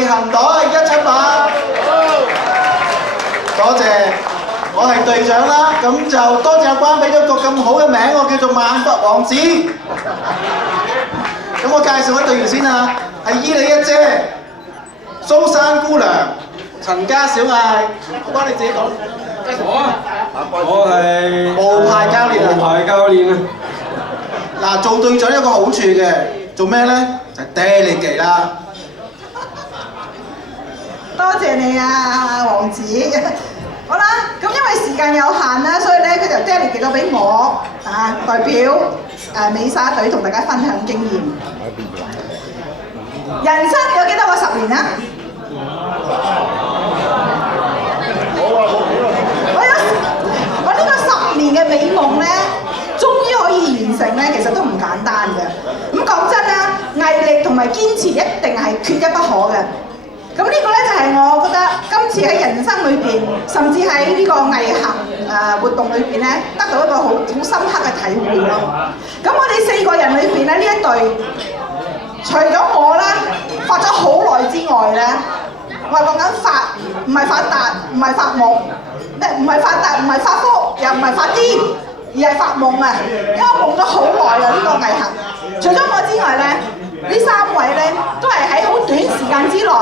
義行隊一七八，多謝，我係隊長啦，咁就多謝阿關俾咗個咁好嘅名，我叫做萬佛王子。咁我介紹下隊員先啊，係伊利一姐、蘇珊姑娘、陳家小艾，我幫你自己講。我係無牌教練啊！無牌教練啊！嗱，做隊長有個好處嘅，做咩咧？就係爹你記啦。多謝你啊，王子。好啦，咁因為時間有限啦，所以咧佢就爹你記咗俾我啊，代表美沙隊同大家分享經驗。人生有幾多個10年啊？我呢個10年嘅美夢咧，終於可以完成咧，其實都唔簡單嘅。咁講真啦，毅力同埋堅持一定係缺一不可嘅。咁呢個咧就係我覺得今次喺人生裏邊，甚至喺呢個毅行活動裏邊咧，得到一個好深刻嘅體會咯。咁我哋4個人裏邊咧，呢一隊除咗我啦，發咗好耐之外咧，我係講緊發，唔係發達，唔係發夢，唔係發達，唔係發福，又唔係發癲，而係發夢啊！因為我夢咗好耐啊，呢個毅行。除咗我之外咧，呢3位咧都係喺好短時間之內，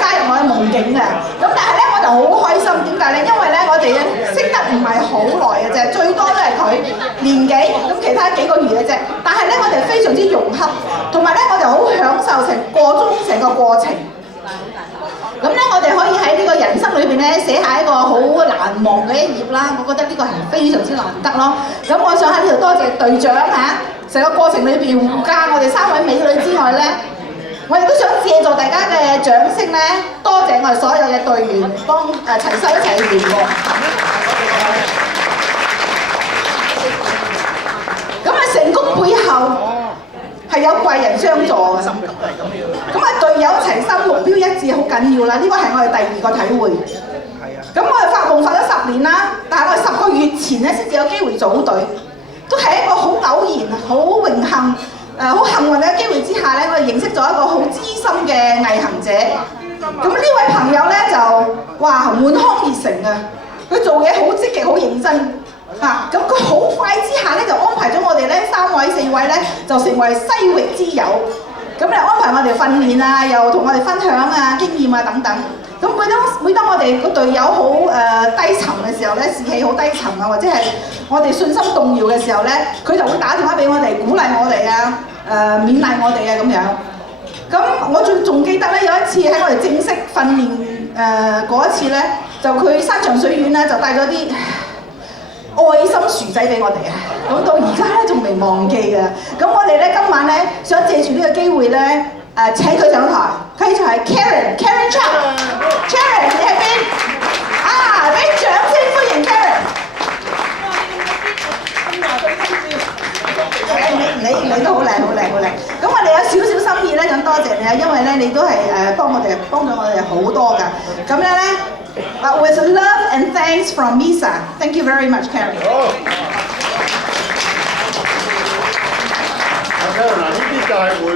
加入我嘅夢境嘅。咁但係咧，我就好開心，點解咧？因為咧，我哋咧識得唔係好耐嘅啫，最多都係佢年幾，咁其他幾個月嘅啫。但係咧，我哋非常之融洽，同埋咧，我哋好享受成個過程。咁咧，我哋可以喺呢個人生裏邊咧寫下一個好難忘嘅一頁啦。我覺得呢個係非常之難得咯。咁我想喺呢度多謝隊長嚇，成個過程裏邊護駕我哋3位美女之外咧，我亦都想借助大家嘅掌聲咧，多謝我哋所有嘅隊員幫齊心一齊去練喎。咁啊，成功背後係有貴人相助嘅。咁啊，隊友齊心，目標一致，好緊要啦。呢個係我哋第2個體會。咁我哋發夢發咗10年啦，但係我哋10個月前咧先至有機會組隊，都係一個好偶然、好榮幸、好幸運嘅機會之下咧，我哋認識咗一個好資深嘅毅行者。咁呢位朋友咧就哇滿腔熱誠啊！佢做嘢好積極、好認真嚇。咁佢好快之下咧就安排咗我哋咧3位、4位咧就成為西域之友。咁你安排我哋訓練啊，又同我哋分享啊經驗啊等等。咁每當我哋個隊友好低沉嘅時候咧，士氣好低沉啊，或者係我哋信心動搖嘅時候咧，佢就會打電話俾我哋，鼓勵我哋啊，勉勵我哋啊咁樣。咁我仲記得咧，有一次喺我哋正式訓練嗰一次咧，就佢山長水遠咧，就帶咗啲愛心薯仔俾我哋啊！咁到而家咧仲未忘記嘅。咁我哋咧今晚咧想借住呢個機會咧請佢上台，佢就係 Karen Chap。Karen 你喺邊？啊！俾掌聲歡迎 Karen。你都好靚。咁我哋有少少心意咧，想多謝你啊，因為咧你都係幫咗我哋好多㗎。咁樣咧。With love and thanks from Misa. Thank you very much, Karen. 嗱，呢啲就係回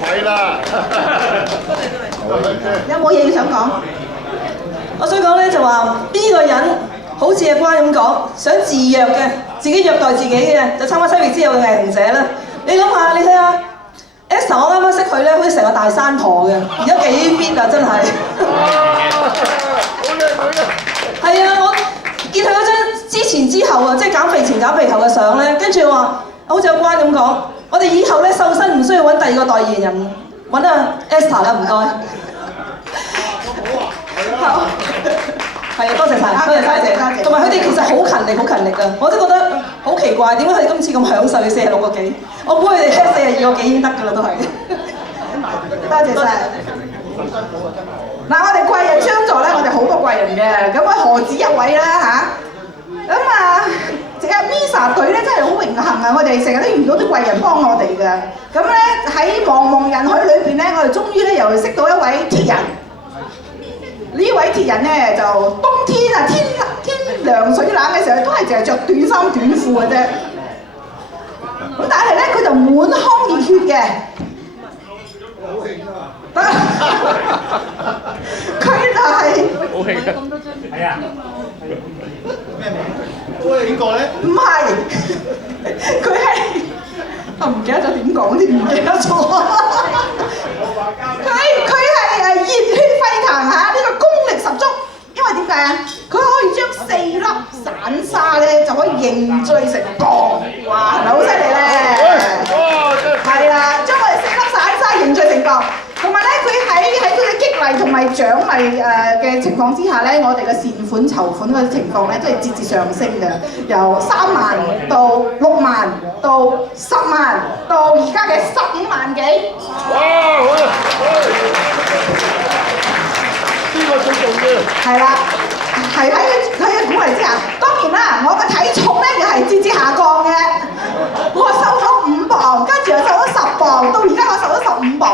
饋啦。有冇嘢想講？我想講咧就話邊個人好似阿關咁講，想自虐嘅，自己虐待自己嘅，就參加西域之友嘅毅行者啦。你諗下，你睇下 Esther， 我啱啱識佢咧，好似成個大山婆嘅，而家幾 fit 啊，真係。係啊，我見佢嗰張之前之後啊，即係減肥前減肥後嘅相咧，跟住話好似阿關咁講，我哋以後咧瘦身唔需要揾第2個代言人，揾阿 Esther 啦，唔該。好，係啊，多謝晒，多謝。同埋佢哋其實好勤力㗎，我都覺得好奇怪，點解佢哋今次咁享受嘅46個幾？我估佢哋 hit 42個幾已經得㗎啦，都係。多謝晒。嗱，我哋貴人相助咧，我哋好多貴人嘅，咁啊何止一位啦嚇？咁啊，淨係 Misa 隊咧真係好榮幸啊！我哋成日都遇到啲貴人幫我哋嘅。咁咧喺茫茫人海裏邊咧，我哋終於咧又識到一位鐵人。呢位鐵人咧就冬天啊天涼水冷嘅時候，都係淨係着短衫短褲嘅啫。咁但係咧佢就滿腔熱血嘅。佢就係好興啊！係啊。咩名？邊個咧？唔係，佢係我唔記得咗點講添，唔記得咗。佢係熱血沸騰嚇，呢個功力十足。因為點解啊？佢可以將4粒散沙咧就可以凝聚成鋼，哇！係咪好犀利咧？係啦，將我哋4粒散沙凝聚成鋼。同埋咧，佢喺佢嘅激勵同埋獎勵嘅情況之下咧，我哋嘅善款籌款嘅情況咧都係節節上升嘅，由3萬到6萬到10萬到而家嘅15萬幾。哇！呢個最重要。係啦，係喺佢嘅鼓勵之下，當然啦，我嘅體重咧又係節節下降嘅，我瘦咗5磅，跟住又瘦咗10磅，到而家我瘦咗15磅。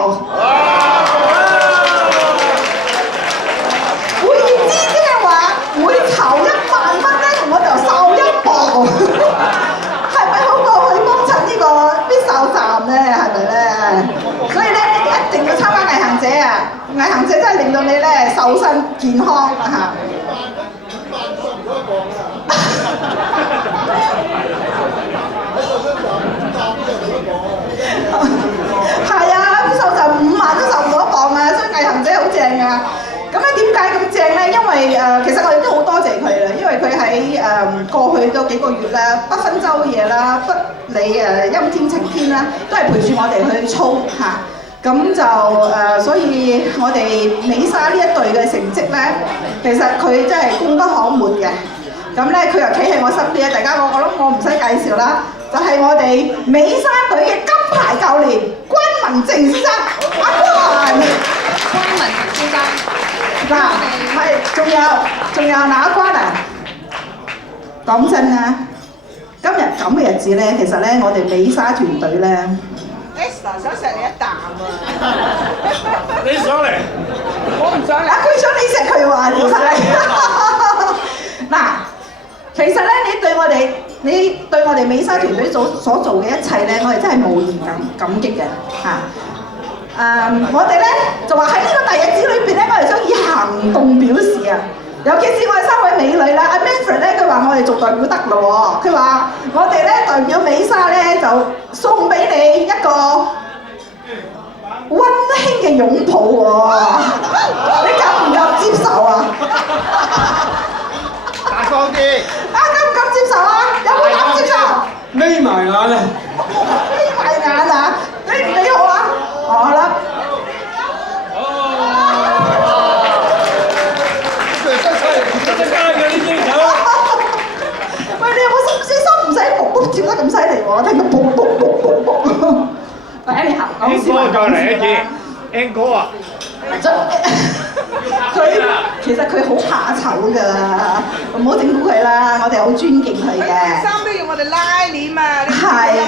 換言之，即係話每籌1萬蚊咧，我就瘦1磅，係咪好過去幫襯呢個必瘦站咧？係咪咧？所以咧，你哋一定要參加毅行者啊！毅行者真係令到你咧瘦身健康嚇。係啊，必瘦站5萬都瘦唔到1磅啊，所以毅行者好正啊！咁咧點解咁正咧？因為其實我哋都好多謝佢啦，因為佢喺過去嗰幾個月咧，不分晝夜啦，不理陰天晴天啦，都係陪住我哋去操嚇。咁就所以我哋美沙呢一隊嘅成績咧，其實佢真係功不可沒嘅。咁咧佢又企喺我身邊，大家我諗我唔使介紹啦，就係我哋美沙隊嘅金牌教練關文靜先生，阿關。關文靜先生。嗱，係，仲有嗱，阿關啊，講真啊，今日咁嘅日子咧，其實咧我哋美沙團隊咧 ，Esther 想錫你一啖啊！你上嚟，我唔想嚟。啊，佢想你錫佢話，其實嗱，其實咧你對我哋美沙團隊所做嘅一切咧，我哋真係無言感激嘅嚇。我哋咧就話喺呢個大日子裏邊咧，我哋想以行動表示啊！尤其是我哋3位美女啦，阿 Manfred 咧，佢話我哋做代表得咯喎，佢話我哋咧代表美沙咧就送俾你一個溫馨嘅擁抱喎，你敢唔敢接受啊？大方啲。啊，敢唔敢接受啊？有冇敢接受？眯埋眼啊！眯埋眼啊！你好啊！好啦。喂，你有冇小心唔使卜卜接得咁犀利喎？我聽到卜卜卜卜卜。喂 ，Anyhow， 講笑啊！再嚟一次 ，Encore 啊！佢其實佢好怕醜㗎，唔好整蠱佢啦，我哋好尊敬佢嘅。衫都要我哋拉鏈啊！係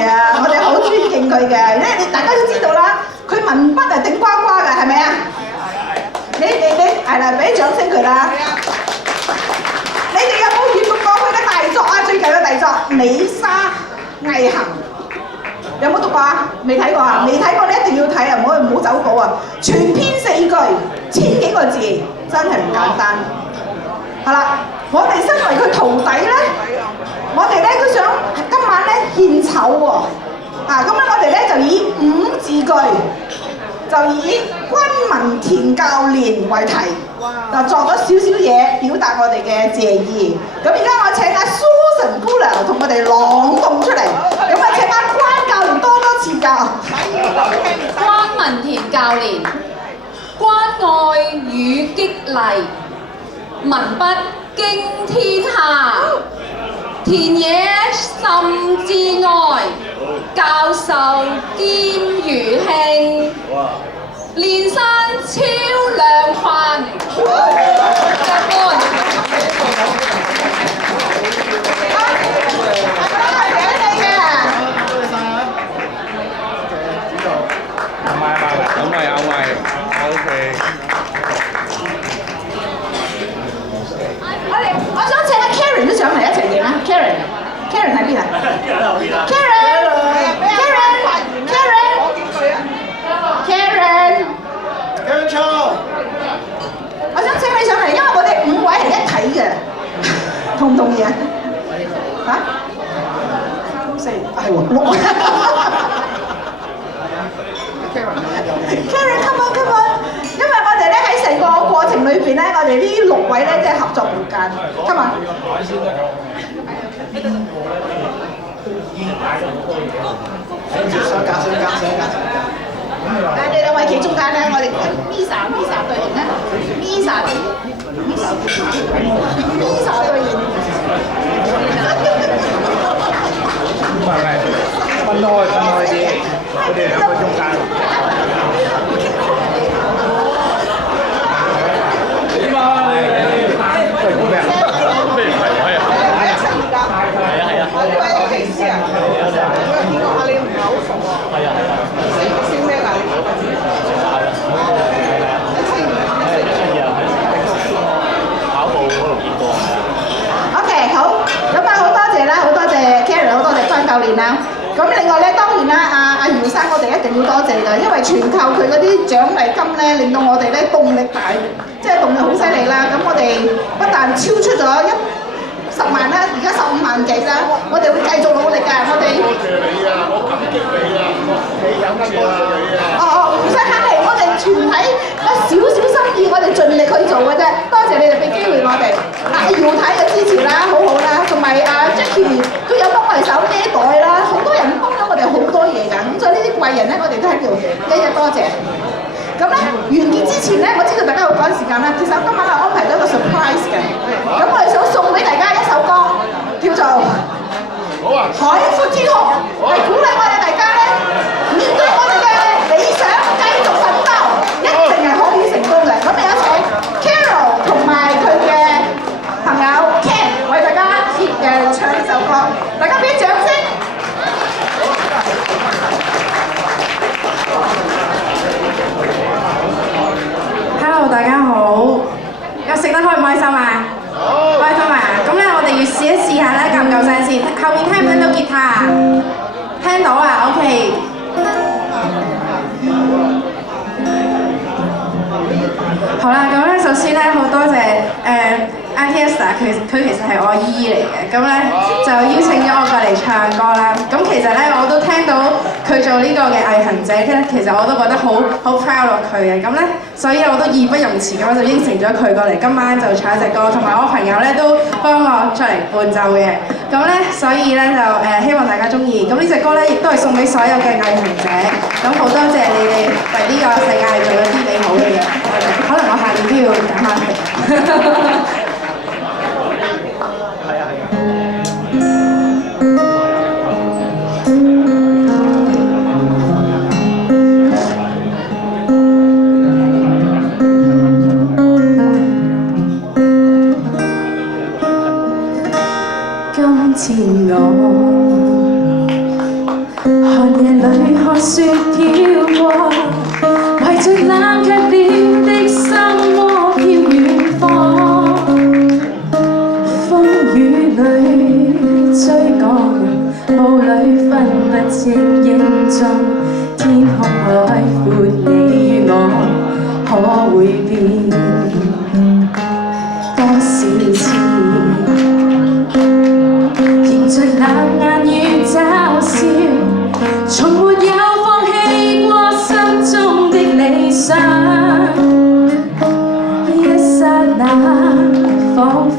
啊，我哋好尊敬佢嘅，你大家都知道啦，佢文筆係頂呱呱㗎，係咪啊？你係啦，俾啲掌聲佢啦。你哋有冇閱讀過佢嘅大作啊？最近嘅大作《美沙毅行》有冇讀過啊？未睇過啊？未睇過你一定要睇啊！唔好走稿啊！全篇4句，1000幾個字，真係唔簡單。係啦，我哋身為佢徒弟咧，我哋咧都想今晚咧獻醜喎。咁咧我哋咧就以5字句，就以關文田教練為題，就作咗少少嘢表達我哋嘅謝意。咁而家我請阿 Susan 姑娘同我哋朗讀出嚟，咁啊請阿關教練多多指教。關文田教練，關愛與激勵，文筆驚天下，田野甚至愛，教授兼餘慶，練山超良群。我想請阿 Karen 都上嚟一齊影啊 ！Karen 喺邊啊 ？Karen，同意啊？嚇？4係喎6。Karen，come on，come on，因為我哋咧喺成個過程裏邊咧，我哋呢6位咧即係合作無間，come on。想夾。你兩位企中間咧，我哋 Misa 隊員咧 ，Misa 隊員。唔係，分開啲，佢哋兩個中間。點啊？喂，做咩啊？咩唔係啊？我以為有歧視啊！我有見過啊，你唔係好熟喎。姓咩㗎？跑步嗰度見過。OK， 好，咁啊好多謝啦，好多謝 Karen， 好多謝關教練啦。咁另外咧，當然啦，阿姚生我哋一定要多謝㗎，因為全靠佢嗰啲獎勵金咧，令到我哋咧動力大，即係動力好犀利啦。咁我哋不但超出咗10萬啦，而家15萬幾啦，我哋會繼續努力㗎，我哋。多謝你啊！我感激你啊！你有乜多謝你啊？唔使客氣，我哋團體有少少心意，我哋盡力去做嘅啫。多謝你哋俾機會我哋。阿姚太嘅支持啦，好好啦，同埋阿 Jackie 都有幫我哋手孭袋啦，好多人幫咗我哋好多嘢㗎。咁所以呢啲貴人咧，我哋都喺度一日多謝。咁咧完結之前咧，我知道大家好趕時間啦。其實我今晚係安排咗一個 surprise 嘅。咁我哋想送俾大家一首歌，叫做《海闊天空》，係鼓勵我哋大家咧面對我哋嘅理想，繼續奮鬥，一定係可以成功嘅。咁有請 Carol 同埋佢嘅朋友 Ken 為大家唱呢首歌，大家俾啲掌聲。Hello， 大家好，又食得開唔開心啊？開心啊！咁咧，我哋要試一試下咧，夠唔夠聲先？後面聽唔聽到吉他啊？聽到啊 ，OK。好啦，咁咧，首先咧，好多謝Auntie Esther， 佢其實係我姨姨嚟嘅，咁咧就邀請咗我過嚟唱歌啦。咁其實咧，我都聽到佢做呢個嘅毅行者咧，其實我都覺得好 proud of 佢嘅。咁咧，所以我都義不容辭咁就應承咗佢過嚟，今晚就唱一隻歌，同埋我朋友咧都幫我出嚟伴奏嘅。咁咧，所以咧就希望大家中意。咁呢隻歌咧，亦都係送俾所有嘅毅行者。咁好多謝你哋為呢個世界做咗啲美好嘅嘢。可能我下年都要揀翻佢。今天我寒夜裏看雪飄過，為着冷卻了的心窩飄遠方。風雨裏追趕，霧裏分不清影蹤。天空海闊，你與我可會變多少次？在冷眼與嘲笑，從沒有放棄過心中的理想。一剎那，彷彿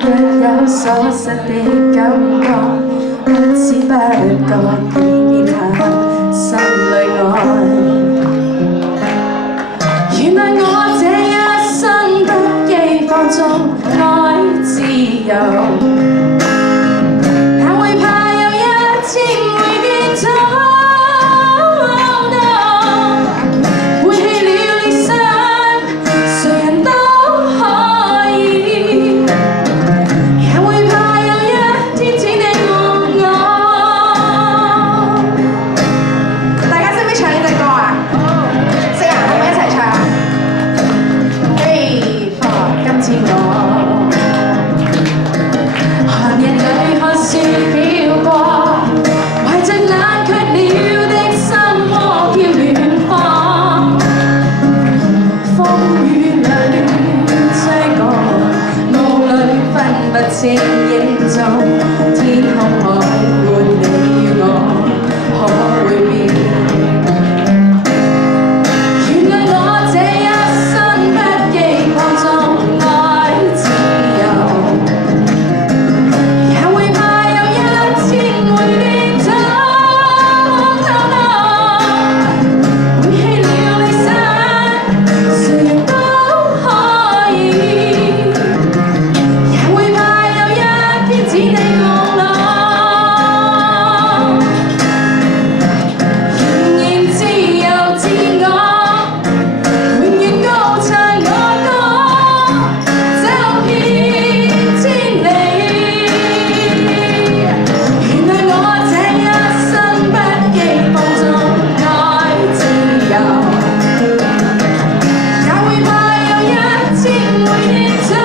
若有所失的感覺，不知不覺已變下心裏愛。原來我這一生得寄放縱愛自由。分不清影蹤，天空海闊，你與我可會變？原來我這一生不羈放縱愛自由，也會怕有一天會跌倒。背棄了離散，誰人都可以。也會怕有一天只你共老，仍然自由自我，永遠高唱我歌，走遍千里。原來我這一生不羈放縱愛自由，也會怕有一天會跌倒。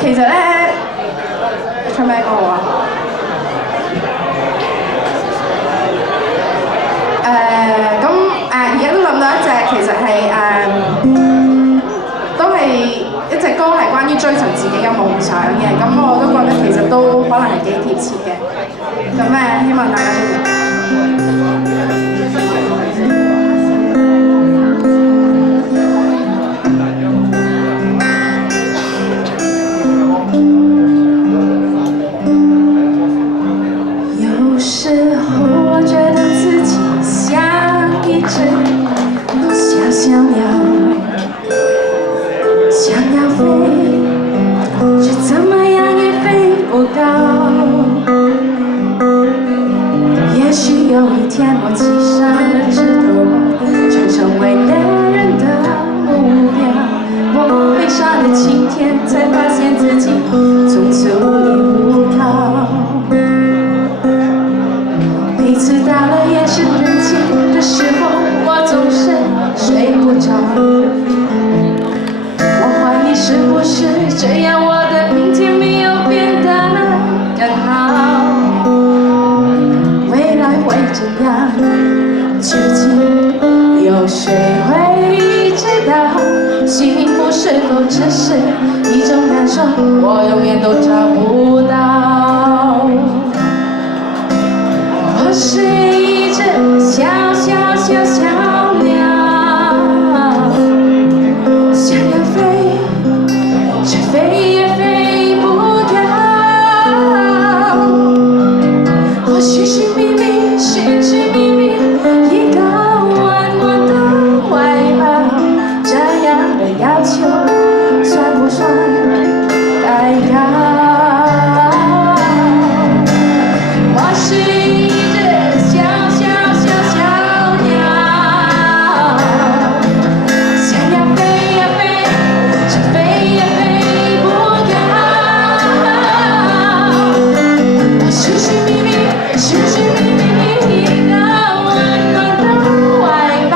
其實咧，唱咩歌好啊？而家都諗到一隻，其實係都係一隻歌，係關於追尋自己嘅夢想嘅。咁我都覺得其實都可能係幾貼切嘅。咁希望大家中意。有時候我覺得自己像一隻小小鳥，想要飛，卻怎麼樣也飛不高。也許有一天我起上了枝頭，就成為戀人的目標。我飛上了青天，才發現自己從此無依無靠。每次到了夜深人靜的時候，我總是睡不着。我懷疑是不是這樣，我的明天沒有變得更好。未來會怎樣？究竟有誰會知道？幸福是否只是一種感受？我永遠都找不到。我是一隻小小小小鳥，想要飛，卻飛也飛不掉。我尋尋覓覓，尋尋覓覓一個溫暖的懷抱，這樣的要求算不算太高？我是一隻小小小小鳥，想要飛呀飛，卻飛也飛不掉。我尋尋覓覓，尋尋覓覓一個溫暖的懷抱，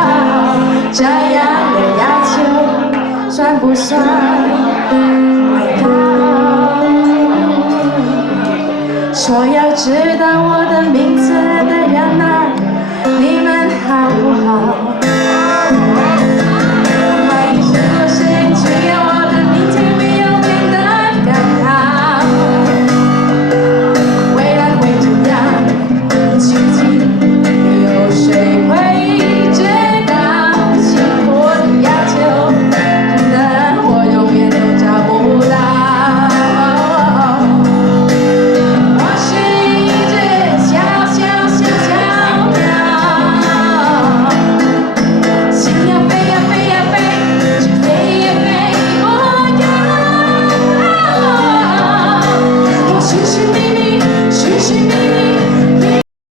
這樣的要求算不算太高？說要知道我的名字。